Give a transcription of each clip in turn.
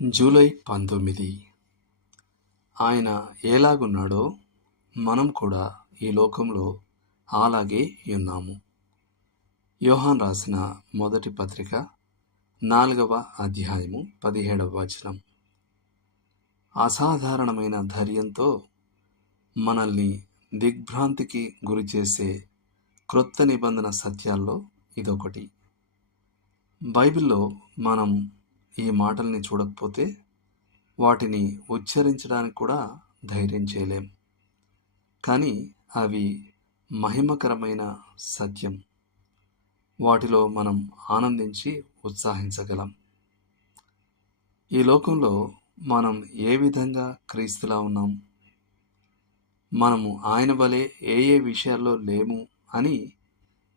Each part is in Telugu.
జూలై 19. ఆయన ఎలాగున్నాడో మనం కూడా ఈ లోకంలో అలాగే ఉన్నాము. యోహాన్ రాసిన మొదటి పత్రిక 4వ అధ్యాయము 17వ వచనం. అసాధారణమైన ధైర్యంతో మనల్ని దిగ్భ్రాంతికి గురిచేసే క్రొత్త నిబంధన సత్యాల్లో ఇదొకటి. బైబిల్లో మనం ఈ మాటల్ని చూడకపోతే వాటిని ఉచ్చరించడానికి కూడా ధైర్యం చేయలేం. కానీ అవి మహిమకరమైన సత్యం. వాటిలో మనం ఆనందించి ఉత్సాహించగలం. ఈ లోకంలో మనం ఏ విధంగా క్రీస్తులా ఉన్నాం, మనము ఆయన వలె ఏ విషయాల్లో లేము అని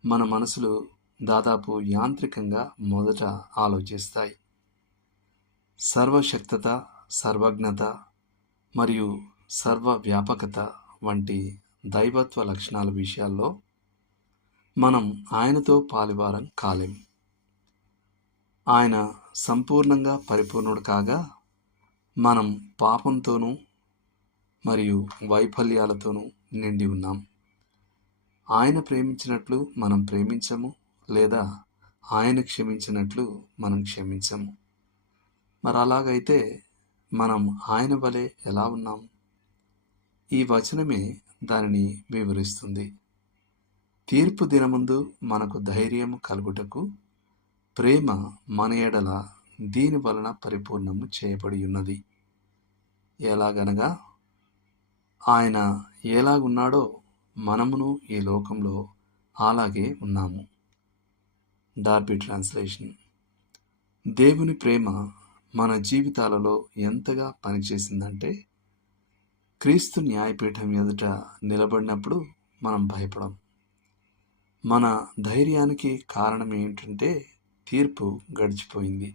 మన మనసులు దాదాపు యాంత్రికంగా మొదట ఆలోచిస్తాయి. సర్వశక్తత, సర్వజ్ఞత మరియు సర్వవ్యాపకత వంటి దైవత్వ లక్షణాల విషయాల్లో మనం ఆయనతో పాలువారం కాలేం. ఆయన సంపూర్ణంగా పరిపూర్ణుడు కాగా మనం పాపంతోనూ మరియు వైఫల్యాలతోనూ నిండి ఉన్నాం. ఆయన ప్రేమించినట్లు మనం ప్రేమించము, లేదా ఆయన క్షమించినట్లు మనం క్షమించము. మరి అలాగైతే మనం ఆయన వలె ఎలా ఉన్నాం? ఈ వచనమే దానిని వివరిస్తుంది. తీర్పు దినమందు మనకు ధైర్యము కలుగుటకు ప్రేమ మన ఎడల దీని వలన పరిపూర్ణము చేయబడి ఉన్నది. ఎలాగనగా ఆయన ఎలాగున్నాడో మనమును ఈ లోకంలో అలాగే ఉన్నాము. Darby translation. దేవుని ప్రేమ మన జీవితాలలో ఎంతగా పనిచేసిందంటే, క్రీస్తు న్యాయపీఠం ఎదుట నిలబడినప్పుడు మనం భయపడం. మన ధైర్యానికి కారణం ఏంటంటే తీర్పు గడిచిపోయింది.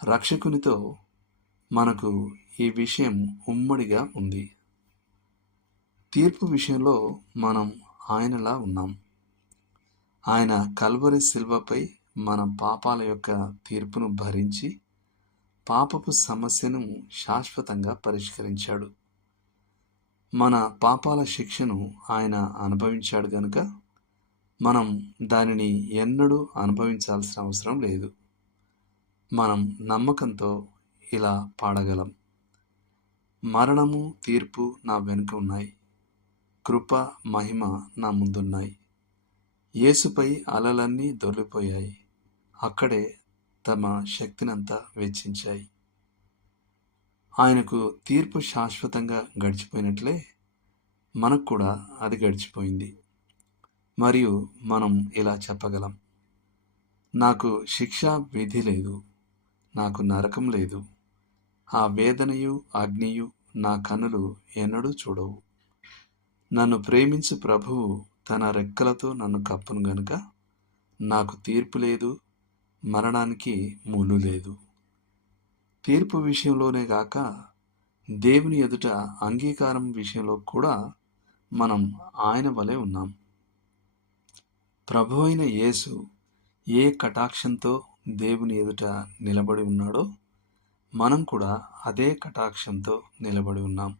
రక్షకునితో మనకు ఈ విషయం ఉమ్మడిగా ఉంది. తీర్పు విషయంలో మనం ఆయనలా ఉన్నాం. ఆయన కల్వరి శిల్వపై మన పాపాల యొక్క తీర్పును భరించి పాపపు సమస్యను శాశ్వతంగా పరిష్కరించాడు. మన పాపాల శిక్షను ఆయన అనుభవించాడు గనుక మనం దానిని ఎన్నడూ అనుభవించాల్సిన అవసరం లేదు. మనం నమ్మకంతో ఇలా పాడగలం: మరణము, తీర్పు నా వెనుక ఉన్నాయి, కృప, మహిమ నా ముందున్నాయి. యేసుపై అలలన్నీ దొర్లిపోయాయి, అక్కడే తమ శక్తినంతా వెచ్చించాయి. ఆయనకు తీర్పు శాశ్వతంగా గడిచిపోయినట్లే మనకు కూడా అది గడిచిపోయింది. మరియు మనం ఇలా చెప్పగలం: నాకు శిక్షా విధి లేదు, నాకు నరకం లేదు, ఆ వేదనయు అగ్నియు నా కన్నులు ఎన్నడూ చూడవు. నన్ను ప్రేమించు ప్రభువు తన రెక్కలతో నన్ను కప్పును గనుక నాకు తీర్పు లేదు, మరణానికి ముళ్ళు లేదు. తీర్పు విషయంలోనే గాక దేవుని ఎదుట అంగీకారం విషయంలో కూడా మనం ఆయన వలె ఉన్నాం. ప్రభు అయిన యేసు ఏ కటాక్షంతో దేవుని ఎదుట నిలబడి ఉన్నాడో మనం కూడా అదే కటాక్షంతో నిలబడి ఉన్నాం.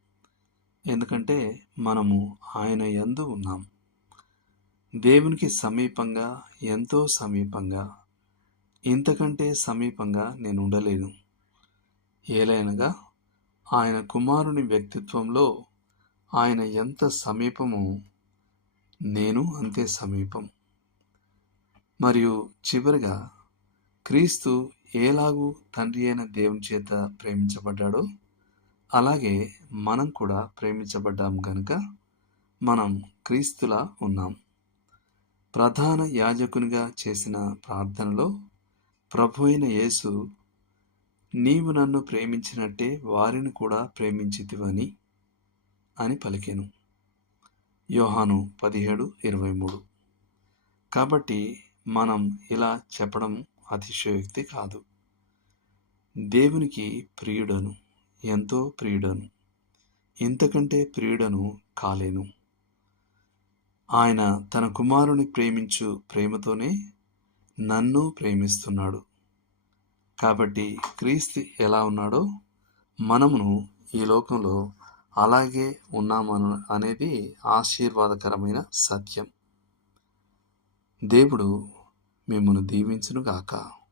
ఎందుకంటే మనము ఆయన యందు ఉన్నాం. దేవునికి సమీపంగా, ఎంతో సమీపంగా, ఇంతకంటే సమీపంగా నేను ఉండలేను. ఏలైనగా ఆయన కుమారుని వ్యక్తిత్వంలో ఆయన ఎంత సమీపమో నేను అంతే సమీపం. మరియు చివరిగా క్రీస్తు ఎలాగూ తండ్రి అయిన దేవుని చేత ప్రేమించబడ్డాడో అలాగే మనం కూడా ప్రేమించబడ్డాం గనుక మనం క్రీస్తులా ఉన్నాం. ప్రధాన యాజకునిగా చేసిన ప్రార్థనలో ప్రభు అయిన యేసు, నీవు నన్ను ప్రేమించినట్టే వారిని కూడా ప్రేమించితివని అని పలికెను. యోహాను 17:23. కాబట్టి మనం ఇలా చెప్పడం అతిశయోక్తి కాదు. దేవునికి ప్రియుడను, ఎంతో ప్రియుడను, ఇంతకంటే ప్రియుడను కాలేను. ఆయన తన కుమారుని ప్రేమించు ప్రేమతోనే నన్ను ప్రేమిస్తున్నాడు. కాబట్టి క్రీస్తు ఎలా ఉన్నాడో మనమును ఈ లోకంలో అలాగే ఉన్నామను అనేది ఆశీర్వాదకరమైన సత్యం. దేవుడు మిమ్మల్ని దీవించునుగాక.